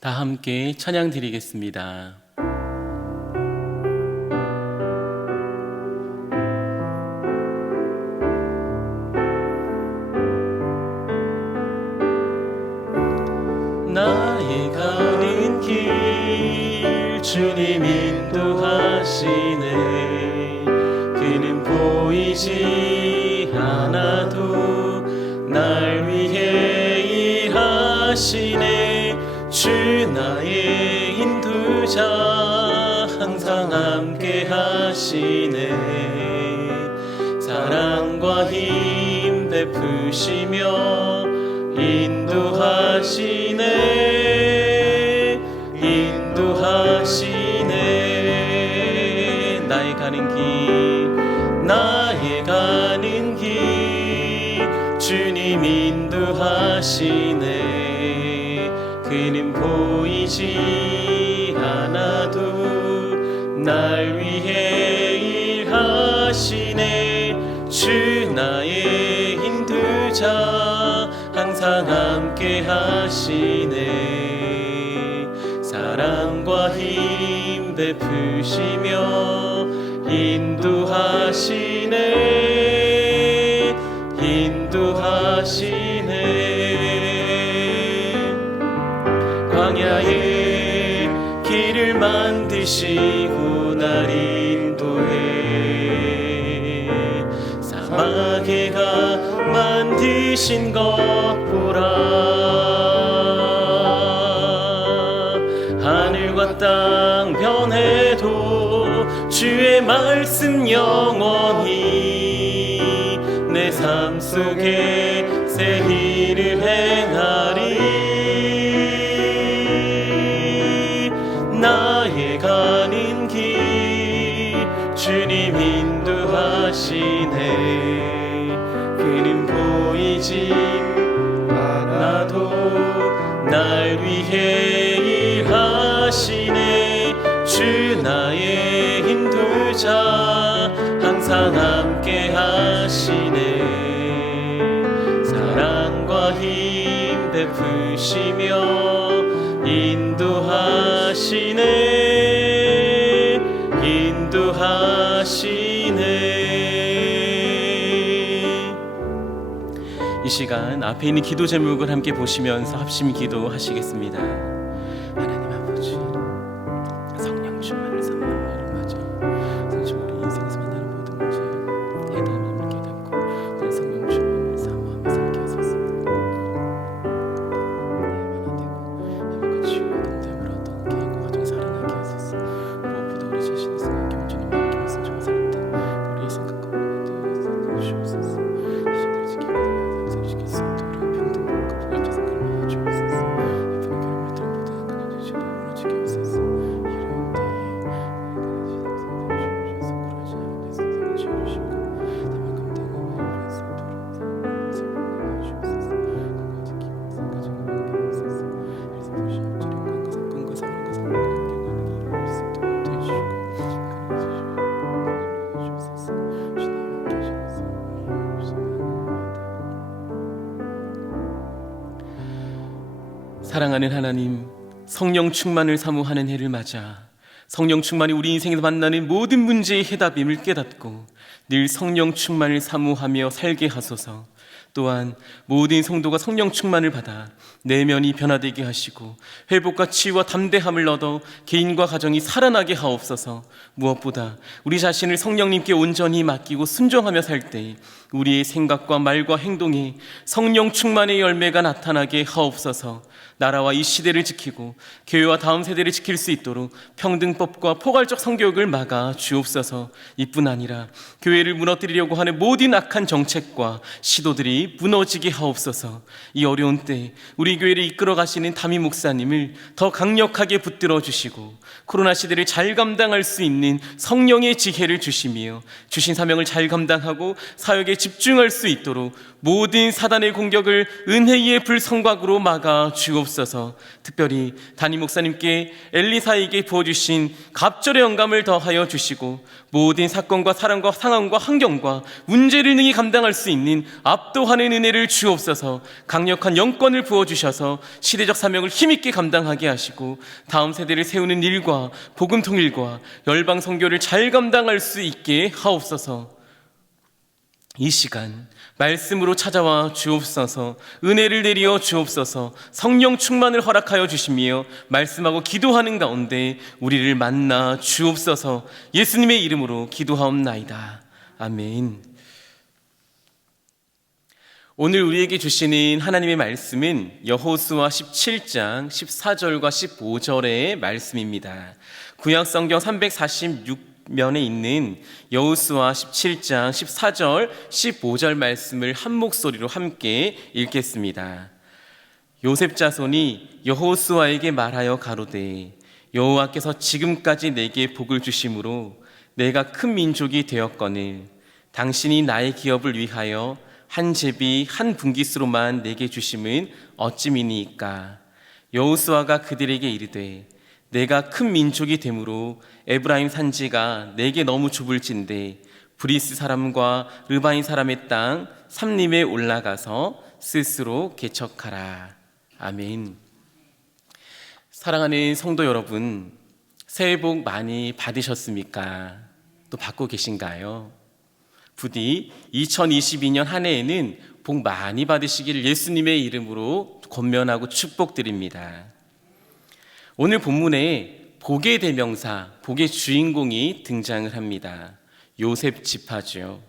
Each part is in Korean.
다 함께 찬양 드리겠습니다. 나의 가는 길 주님 인도하시네. 그는 보이지 않아도 날 위해 일하시네. 주 나의 인도자 항상 함께 하시네. 사랑과 힘 베푸시며 인도하시네. 인도하시네. 나의 가는 길 주님 인도하시네. 그는 보이지 않아도 날 위해 일하시네. 주 나의 인도자 항상 함께 하시네. 사랑과 힘 베푸시며 인도하시네. 인도하시네. 광야에 길을 만드시고 날 인도해. 사막에 가 만드신 것 보라. 하늘과 땅 변해도 주의 말씀 영원히 내 삶 속에 새 일을 행하리. 나의 가는 길 주님 인도하시네. 그는 보이지 않아도 날 위해 일하시네. 주 나의 인도자 항상 함께 하시네. 사랑과 힘 베푸시며 인도하시네. 인도하시네. 이 시간 앞에 있는 기도 제목을 함께 보시면서 합심 기도하시겠습니다. 하나님 아버지, 성령 충만을 사모하는 이름 맞아. 사실 우리 인생에서 만나는 모든 문제 해답임을 깨닫고 성령 충만을 사모하며 살게 하소서. 내가 치유와 동됨을 얻어 개인과 가정 살아나게 하소서. 무엇보다 우리 자신의 생각에 온전히 맡기며 순종하며 살 때 우리의 생각과 마음을 주옵소서. 이제들을 지키고 상식의 성도를 평등과 포괄자 생각을 마음 주옵소서. 예쁜 결혼을 모든 악한 현실을 무너지게 하소서. 이름 대에 구하지 않은 내 세상을 지어주시고 다만 감당하며 위해서 돌아오는 생명을 주옵소서. 그것을 기뻐서 가정을 만들게 하소서. 그래서 보시 앞자리 건강과 사건과 사랑과 사랑과 관계가 이루어질 수 있도록 도와주시고 그는 주옵소서. 주님 함께 하시면서 사랑하는 하나님, 성령 충만을 사모하는 해를 맞아 성령 충만이 우리 인생에서 만나는 모든 문제의 해답임을 깨닫고 늘 성령 충만을 사모하며 살게 하소서. 또한 모든 성도가 성령 충만을 받아 내면이 변화되게 하시고 회복과 치유와 담대함을 얻어 개인과 가정이 살아나게 하옵소서. 무엇보다 우리 자신을 성령님께 온전히 맡기고 순종하며 살 때 우리의 생각과 말과 행동에 성령 충만의 열매가 나타나게 하옵소서. 나라와 이 시대를 지키고 교회와 다음 세대를 지킬 수 있도록 평등법과 포괄적 성교육을 막아 주옵소서. 이뿐 아니라 교회를 무너뜨리려고 하는 모든 악한 정책과 시도들이 무너지게 하옵소서. 이 어려운 때 우리 교회를 이끌어 가시는 담임 목사님을 더 강력하게 붙들어 주시고 코로나 시대를 잘 감당할 수 있는 성령의 지혜를 주시며 주신 사명을 잘 감당하고 사역에 집중할 수 있도록 모든 사단의 공격을 은혜의 불성곽으로 막아 주옵소서. 주옵소서. 특별히 담임 목사님께 엘리사에게 부어주신 갑절의 영감을 더하여 주시고 모든 사건과 사람과 상황과 환경과 문제를 능히 감당할 수 있는 압도하는 은혜를 주옵소서. 강력한 영권을 부어주셔서 시대적 사명을 힘있게 감당하게 하시고 다음 세대를 세우는 일과 복음 통일과 열방 선교를 잘 감당할 수 있게 하옵소서. 이 시간 말씀으로 찾아와 주옵소서. 은혜를 내리어 주옵소서. 성령 충만을 허락하여 주시며 말씀하고 기도하는 가운데 우리를 만나 주옵소서. 예수님의 이름으로 기도하옵나이다. 아멘. 오늘 우리에게 주시는 하나님의 말씀은 여호수아 17장 14절과 15절의 말씀입니다. 구약성경 346면에 있는 여호수아 17장 14절 15절 말씀을 한 목소리로 함께 읽겠습니다. 요셉 자손이 여호수아에게 말하여 가로되 여호와께서 지금까지 내게 복을 주심으로 내가 큰 민족이 되었거늘 당신이 나의 기업을 위하여 한 제비 한 분깃으로만 내게 주심은 어찌미니이까. 여호수아가 그들에게 이르되 내가 큰 민족이 되므로 에브라임 산지가 내게 너무 좁을진데 브리스 사람과 르바인 사람의 땅 삼림에 올라가서 스스로 개척하라. 아멘. 사랑하는 성도 여러분, 새해 복 많이 받으셨습니까? 또 받고 계신가요? 부디 2022년 한 해에는 복 많이 받으시기를 예수님의 이름으로 권면하고 축복드립니다. 오늘 본문에 복의 대명사, 복의 주인공이 등장을 합니다. 요셉 지파죠.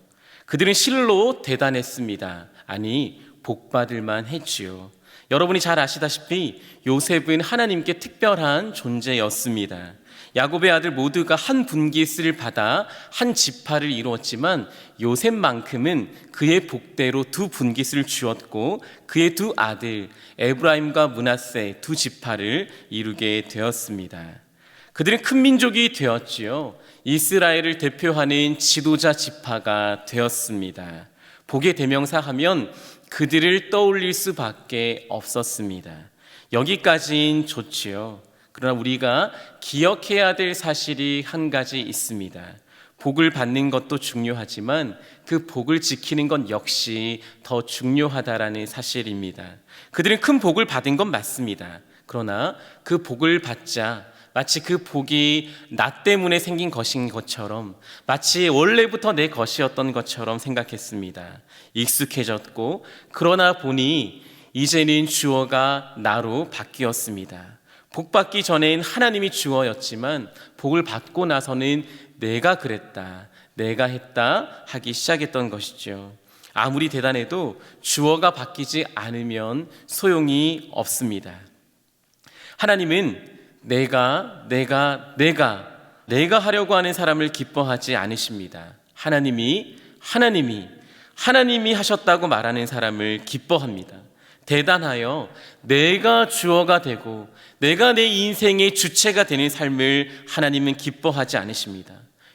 그들은 실로 대단했습니다. 아니, 복받을만 했지요. 여러분이 잘 아시다시피 요셉은 하나님께 특별한 존재였습니다. 야곱의 아들 모두가 한 분깃을 받아 한 지파를 이루었지만 요셉만큼은 그의 복대로 두 분깃을 주었고 그의 두 아들 에브라임과 므낫세 두 지파를 이루게 되었습니다. 그들은 큰 민족이 되었지요. 이스라엘을 대표하는 지도자 지파가 되었습니다. 복의 대명사 하면 그들을 떠올릴 수밖에 없었습니다. 여기까지는 좋지요. 그러나 우리가 기억해야 될 사실이 한 가지 있습니다. 복을 받는 것도 중요하지만 그 복을 지키는 것 역시 더 중요하다라는 사실입니다. 그들은 큰 복을 받은 건 맞습니다. 그러나 그 복을 받자 마치 그 복이 나 때문에 생긴 것인 것처럼, 마치 원래부터 내 것이었던 것처럼 생각했습니다. 익숙해졌고 그러나 보니 이제는 주어가 나로 바뀌었습니다. 복 받기 전엔 하나님이 주어였지만 복을 받고 나서는 내가 그랬다, 내가 했다 하기 시작했던 것이죠. 아무리 대단해도 주어가 바뀌지 않으면 소용이 없습니다. 하나님은 내가 하려고 하는 사람을 기뻐하지 않으십니다. 하나님이 하셨다고 말하는 사람을 기뻐합니다. 대단하여 내가 주어가 되고 내가 내 인생의 주체가 되는 삶을 하나님은 기뻐하지 않으십니다.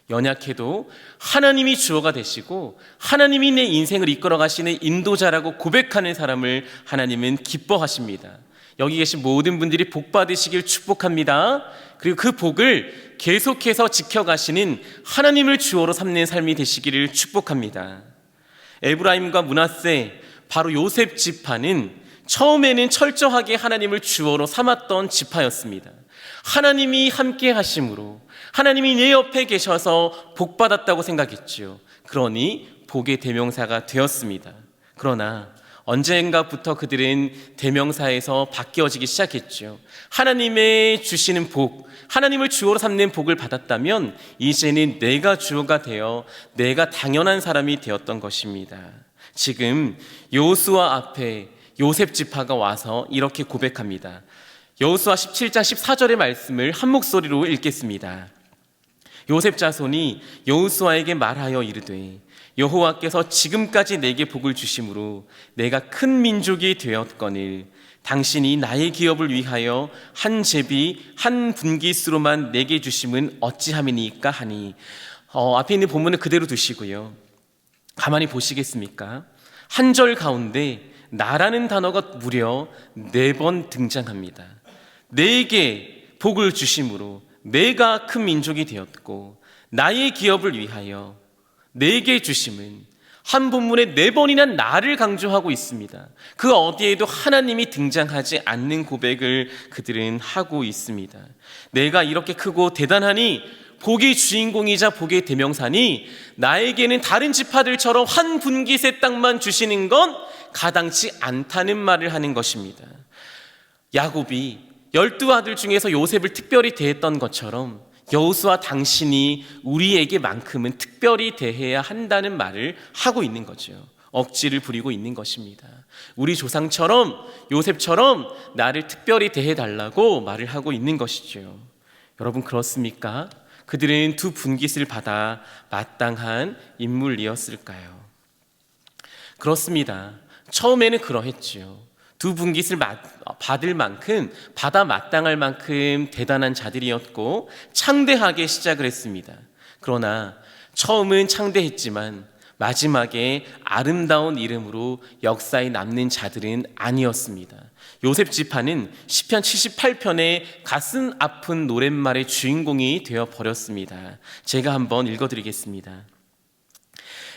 연약해도 하나님이 주어가 되시고 하나님이 내 인생을 이끌어 가시는 인도자라고 고백하는 사람을 하나님은 기뻐하십니다. 여기 계신 모든 분들이 복 받으시길 축복합니다. 그리고 그 복을 계속해서 지켜가시는 하나님을 주어로 삼는 삶이 되시기를 축복합니다. 에브라임과 므낫세, 바로 요셉 지파는 처음에는 철저하게 하나님을 주어로 삼았던 지파였습니다. 하나님이 함께 하심으로 하나님이 내 옆에 계셔서 복 받았다고 생각했지요. 그러니 복의 대명사가 되었습니다. 그러나 언젠가부터 그들은 대명사에서 바뀌어지기 시작했죠. 하나님의 주시는 복, 하나님을 주어로 삼는 복을 받았다면 이제는 내가 주어가 되어 내가 당연한 사람이 되었던 것입니다. 지금 여호수아 앞에 요셉 지파가 와서 이렇게 고백합니다. 여호수아 17장 14절의 말씀을 한 목소리로 읽겠습니다. 요셉 자손이 여호수아에게 말하여 이르되 여호와께서 지금까지 내게 복을 주심으로 내가 큰 민족이 되었거늘 당신이 나의 기업을 위하여 한 제비 한 분깃으로만 내게 주심은 어찌함이니까 하니. 앞에 있는 본문을 그대로 두시고요, 가만히 보시겠습니까? 한 절 가운데 나라는 단어가 무려 4번 등장합니다. 내게 복을 주심으로 내가 큰 민족이 되었고, 나의 기업을 위하여 내게 주심은 한 본문에 4번이나 나를 강조하고 있습니다. 그 어디에도 하나님이 등장하지 않는 고백을 그들은 하고 있습니다. 내가 이렇게 크고 대단하니 복의 주인공이자 복의 대명사니 나에게는 다른 지파들처럼 한 분깃의 땅만 주시는 건 가당치 않다는 말을 하는 것입니다. 야곱이 12아들 중에서 요셉을 특별히 대했던 것처럼 여호수아, 당신이 우리에게만큼은 특별히 대해야 한다는 말을 하고 있는 거죠. 억지를 부리고 있는 것입니다. 우리 조상처럼, 요셉처럼 나를 특별히 대해달라고 말을 하고 있는 것이죠. 여러분, 그렇습니까? 그들은 2 분깃을 받아 마땅한 인물이었을까요? 그렇습니다. 처음에는 그러했죠. 2 분깃을 받을 만큼, 받아 마땅할 만큼 대단한 자들이었고 창대하게 시작을 했습니다. 그러나 처음은 창대했지만 마지막에 아름다운 이름으로 역사에 남는 자들은 아니었습니다. 요셉 지파는 시편 78편의 가슴 아픈 노랫말의 주인공이 되어버렸습니다. 제가 한번 읽어드리겠습니다.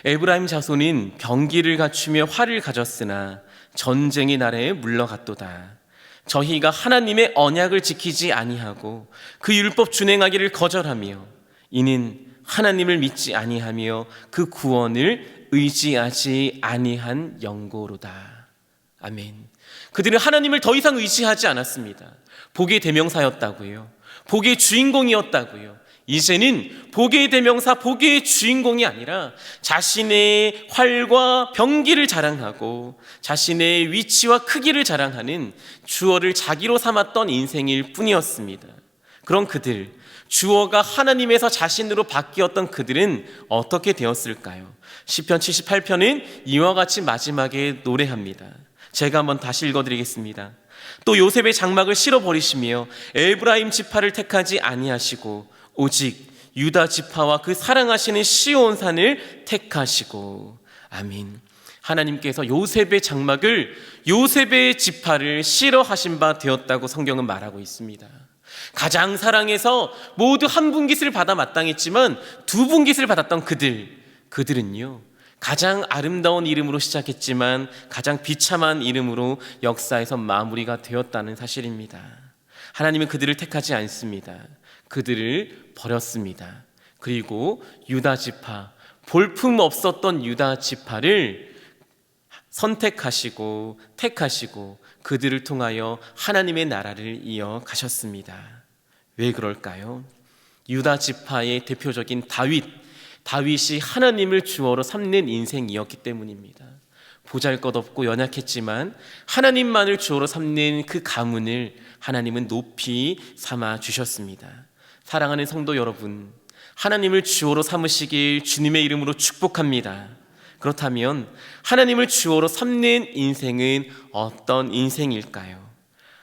에브라임 자손은 병기를 갖추며 활을 가졌으나 전쟁의 날에 물러갔도다. 저희가 하나님의 언약을 지키지 아니하고 그 율법 준행하기를 거절하며 이는 하나님을 믿지 아니하며 그 구원을 의지하지 아니한 영고로다. 아멘. 그들은 하나님을 더 이상 의지하지 않았습니다. 복의 대명사였다고요. 복의 주인공이었다고요. 이제는 복의 대명사, 복의 주인공이 아니라 자신의 활과 병기를 자랑하고 자신의 위치와 크기를 자랑하는 주어를 자기로 삼았던 인생일 뿐이었습니다. 그런 그들, 주어가 하나님에서 자신으로 바뀌었던 그들은 어떻게 되었을까요? 시편 78편은 이와 같이 마지막에 노래합니다. 제가 한번 다시 읽어드리겠습니다. 또 요셉의 장막을 실어버리시며 에브라임 지파를 택하지 아니하시고 오직 유다 지파와 그 사랑하시는 시온산을 택하시고. 아멘. 하나님께서 요셉의 장막을, 요셉의 지파를 싫어하신 바 되었다고 성경은 말하고 있습니다. 가장 사랑해서 모두 1 분깃을 받아 마땅했지만 2 분깃을 받았던 그들은요, 가장 아름다운 이름으로 시작했지만 가장 비참한 이름으로 역사에서 마무리가 되었다는 사실입니다. 하나님은 그들을 택하지 않습니다. 그들을 버렸습니다. 그리고 유다 지파, 볼품 없었던 유다 지파를 선택하시고 택하시고 그들을 통하여 하나님의 나라를 이어가셨습니다. 왜 그럴까요? 유다 지파의 대표적인 다윗이 하나님을 주어로 삼는 인생이었기 때문입니다. 보잘것없고 연약했지만 하나님만을 주어로 삼는 그 가문을 하나님은 높이 삼아 주셨습니다. 사랑하는 성도 여러분, 하나님을 주어로 삼으시길 주님의 이름으로 축복합니다. 그렇다면 하나님을 주어로 삼는 인생은 어떤 인생일까요?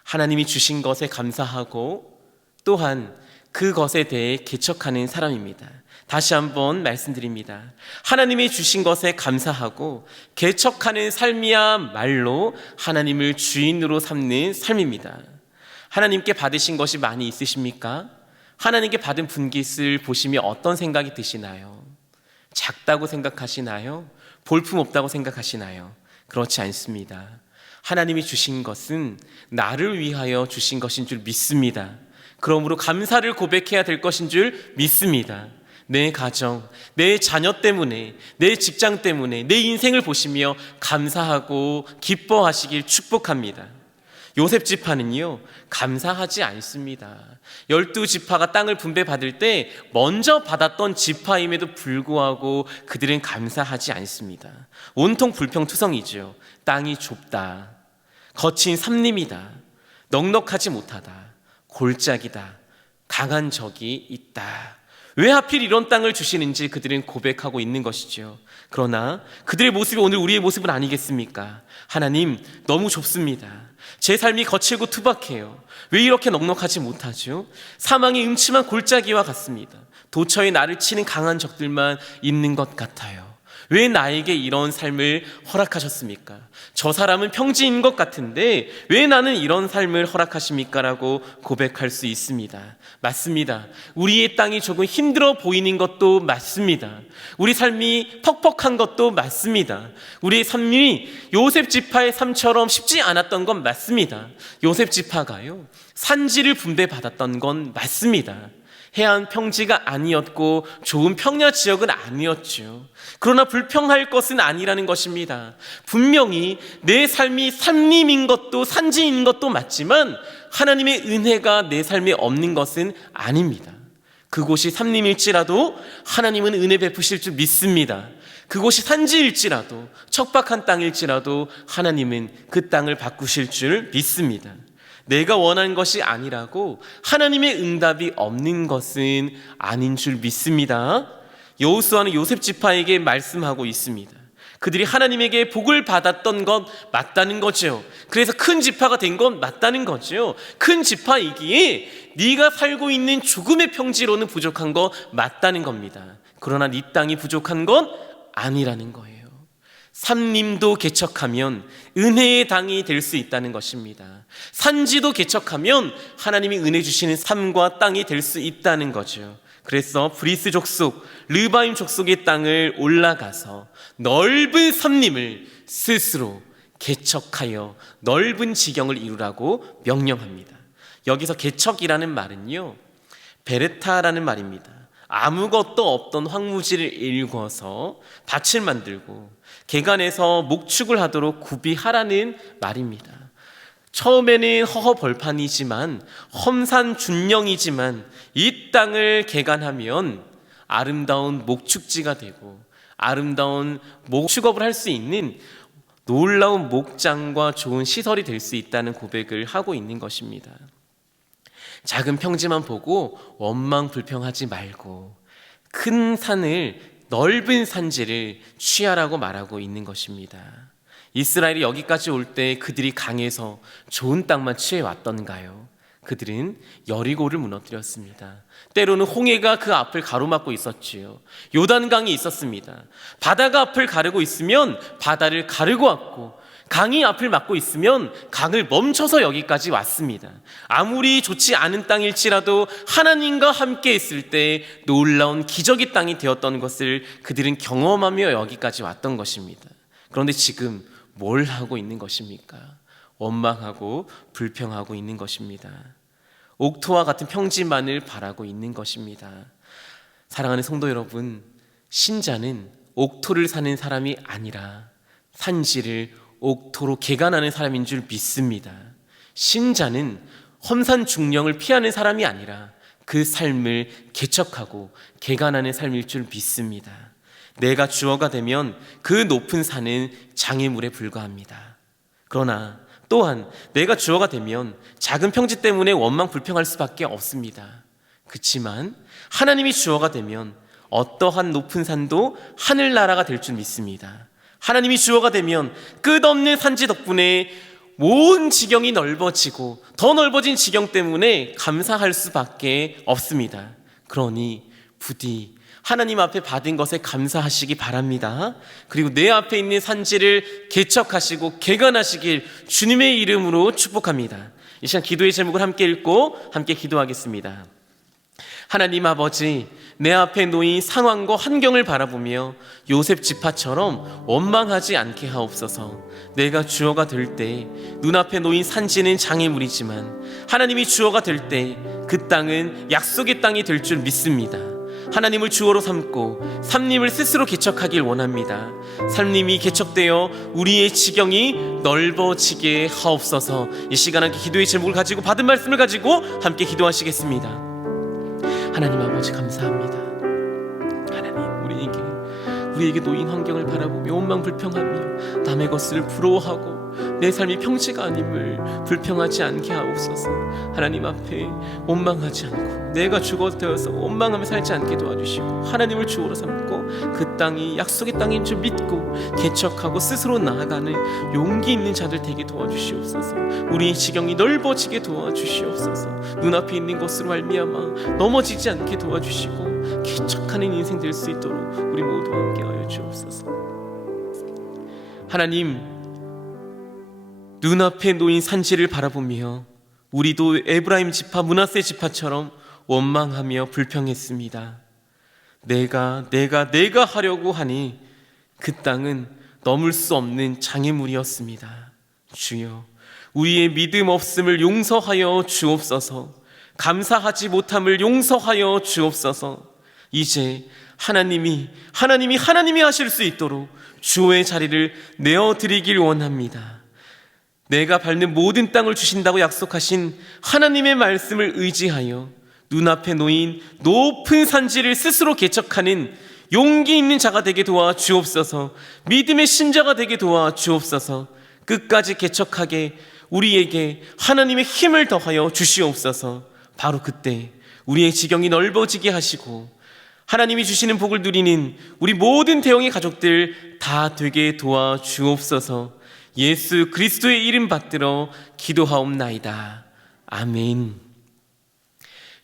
하나님이 주신 것에 감사하고 또한 그것에 대해 개척하는 사람입니다. 다시 한번 말씀드립니다. 하나님이 주신 것에 감사하고 개척하는 삶이야말로 하나님을 주인으로 삼는 삶입니다. 하나님께 받으신 것이 많이 있으십니까? 하나님께 받은 분깃을 보시며 어떤 생각이 드시나요? 작다고 생각하시나요? 볼품없다고 생각하시나요? 그렇지 않습니다. 하나님이 주신 것은 나를 위하여 주신 것인 줄 믿습니다. 그러므로 감사를 고백해야 될 것인 줄 믿습니다. 내 가정, 내 자녀 때문에, 내 직장 때문에, 내 인생을 보시며 감사하고 기뻐하시길 축복합니다. 요셉 지파는요, 감사하지 않습니다. 12지파가 땅을 분배받을 때 먼저 받았던 지파임에도 불구하고 그들은 감사하지 않습니다. 온통 불평투성이죠. 땅이 좁다, 거친 삼림이다, 넉넉하지 못하다, 골짜기다, 강한 적이 있다. 왜 하필 이런 땅을 주시는지 그들은 고백하고 있는 것이죠. 그러나 그들의 모습이 오늘 우리의 모습은 아니겠습니까? 하나님, 너무 좁습니다. 제 삶이 거칠고 투박해요. 왜 이렇게 넉넉하지 못하죠? 사망의 음침한 골짜기와 같습니다. 도처에 나를 치는 강한 적들만 있는 것 같아요. 왜 나에게 이런 삶을 허락하셨습니까? 저 사람은 평지인 것 같은데 왜 나는 이런 삶을 허락하십니까? 라고 고백할 수 있습니다. 맞습니다. 우리의 땅이 조금 힘들어 보이는 것도 맞습니다. 우리 삶이 퍽퍽한 것도 맞습니다. 우리의 삶이 요셉 지파의 삶처럼 쉽지 않았던 건 맞습니다. 요셉 지파가요, 산지를 분배받았던 건 맞습니다. 해안 평지가 아니었고 좋은 평야 지역은 아니었죠. 그러나 불평할 것은 아니라는 것입니다. 분명히 내 삶이 산림인 것도 산지인 것도 맞지만 하나님의 은혜가 내 삶에 없는 것은 아닙니다. 그곳이 산림일지라도 하나님은 은혜 베푸실 줄 믿습니다. 그곳이 산지일지라도 척박한 땅일지라도 하나님은 그 땅을 바꾸실 줄 믿습니다. 내가 원하는 것이 아니라고 하나님의 응답이 없는 것은 아닌 줄 믿습니다. 여호수아는 요셉 지파에게 말씀하고 있습니다. 그들이 하나님에게 복을 받았던 건 맞다는 거죠. 그래서 큰 지파가 된 건 맞다는 거죠. 큰 지파이기에 네가 살고 있는 조금의 평지로는 부족한 거 맞다는 겁니다. 그러나 네 땅이 부족한 건 아니라는 거예요. 산림도 개척하면 은혜의 땅이 될 수 있다는 것입니다. 산지도 개척하면 하나님이 은혜 주시는 삶과 땅이 될 수 있다는 거죠. 그래서 브리스 족속, 르바임 족속의 땅을 올라가서 넓은 산림을 스스로 개척하여 넓은 지경을 이루라고 명령합니다. 여기서 개척이라는 말은요, 베레타라는 말입니다. 아무것도 없던 황무지를 일궈서 밭을 만들고 개간해서 목축을 하도록 구비하라는 말입니다. 처음에는 허허벌판이지만 험산준령이지만 이 땅을 개간하면 아름다운 목축지가 되고 아름다운 목축업을 할 수 있는 놀라운 목장과 좋은 시설이 될 수 있다는 고백을 하고 있는 것입니다. 작은 평지만 보고 원망 불평하지 말고 큰 산을, 넓은 산지를 취하라고 말하고 있는 것입니다. 이스라엘이 여기까지 올 때 그들이 강해서 좋은 땅만 취해왔던가요? 그들은 여리고를 무너뜨렸습니다. 때로는 홍해가 그 앞을 가로막고 있었지요. 요단강이 있었습니다. 바다가 앞을 가르고 있으면 바다를 가르고 왔고, 강이 앞을 막고 있으면 강을 멈춰서 여기까지 왔습니다. 아무리 좋지 않은 땅일지라도 하나님과 함께 있을 때 놀라운 기적의 땅이 되었던 것을 그들은 경험하며 여기까지 왔던 것입니다. 그런데 지금 뭘 하고 있는 것입니까? 원망하고 불평하고 있는 것입니다. 옥토와 같은 평지만을 바라고 있는 것입니다. 사랑하는 성도 여러분, 신자는 옥토를 사는 사람이 아니라 산지를 옥토로 개간하는 사람인 줄 믿습니다. 신자는 험산중령을 피하는 사람이 아니라 그 삶을 개척하고 개간하는 삶일 줄 믿습니다. 내가 주어가 되면 그 높은 산은 장애물에 불과합니다. 그러나 또한 내가 주어가 되면 작은 평지 때문에 원망 불평할 수밖에 없습니다. 그렇지만 하나님이 주어가 되면 어떠한 높은 산도 하늘나라가 될 줄 믿습니다. 하나님이 주어가 되면 끝없는 산지 덕분에 온 지경이 넓어지고 더 넓어진 지경 때문에 감사할 수밖에 없습니다. 그러니 부디 하나님 앞에 받은 것에 감사하시기 바랍니다. 그리고 내 앞에 있는 산지를 개척하시고 개간하시길 주님의 이름으로 축복합니다. 이 시간 기도의 제목을 함께 읽고 함께 기도하겠습니다. 하나님 아버지, 내 앞에 놓인 상황과 환경을 바라보며 요셉 지파처럼 원망하지 않게 하옵소서. 내가 주어가 될 때 눈앞에 놓인 산지는 장애물이지만 하나님이 주어가 될 때 그 땅은 약속의 땅이 될 줄 믿습니다. 하나님을 주어로 삼고 산림을 스스로 개척하길 원합니다. 산림이 개척되어 우리의 지경이 넓어지게 하옵소서. 이 시간 함께 기도의 제목을 가지고 받은 말씀을 가지고 함께 기도하시겠습니다. 하나님 아버지 감사합니다. 하나님 우리에게 놓인 환경을 바라보며 원망 불평하며 남의 것을 부러워하고 내 삶이 평지가 아님을 불평하지 않게 하옵소서. 하나님 앞에 원망하지 않고 내가 주가 되어서 원망하며 살지 않게 도와주시고 하나님을 주어로 삼고 그 땅이 약속의 땅인 줄 믿고 개척하고 스스로 나아가는 용기 있는 자들 되게 도와주시옵소서. 우리의 지경이 넓어지게 도와주시옵소서. 눈앞에 있는 것으로 말미암아 넘어지지 않게 도와주시고 개척하는 인생 될 수 있도록 우리 모두 함께하여 주옵소서. 하나님, 눈앞에 놓인 산지를 바라보며 우리도 에브라임 지파 므낫세 지파처럼 원망하며 불평했습니다. 내가 하려고 하니 그 땅은 넘을 수 없는 장애물이었습니다. 주여, 우리의 믿음 없음을 용서하여 주옵소서. 감사하지 못함을 용서하여 주옵소서. 이제 하나님이 하실 수 있도록 주의 자리를 내어드리길 원합니다. 내가 밟는 모든 땅을 주신다고 약속하신 하나님의 말씀을 의지하여 눈앞에 놓인 높은 산지를 스스로 개척하는 용기 있는 자가 되게 도와 주옵소서. 믿음의 신자가 되게 도와 주옵소서. 끝까지 개척하게 우리에게 하나님의 힘을 더하여 주시옵소서. 바로 그때 우리의 지경이 넓어지게 하시고 하나님이 주시는 복을 누리는 우리 모든 대형의 가족들 다 되게 도와 주옵소서. 예수 그리스도의 이름 받들어 기도하옵나이다. 아멘.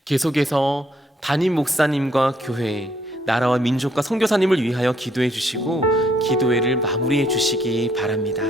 계속해서 담임 목사님과 교회, 나라와 민족과 선교사님을 위하여 기도해 주시고 기도회를 마무리해 주시기 바랍니다.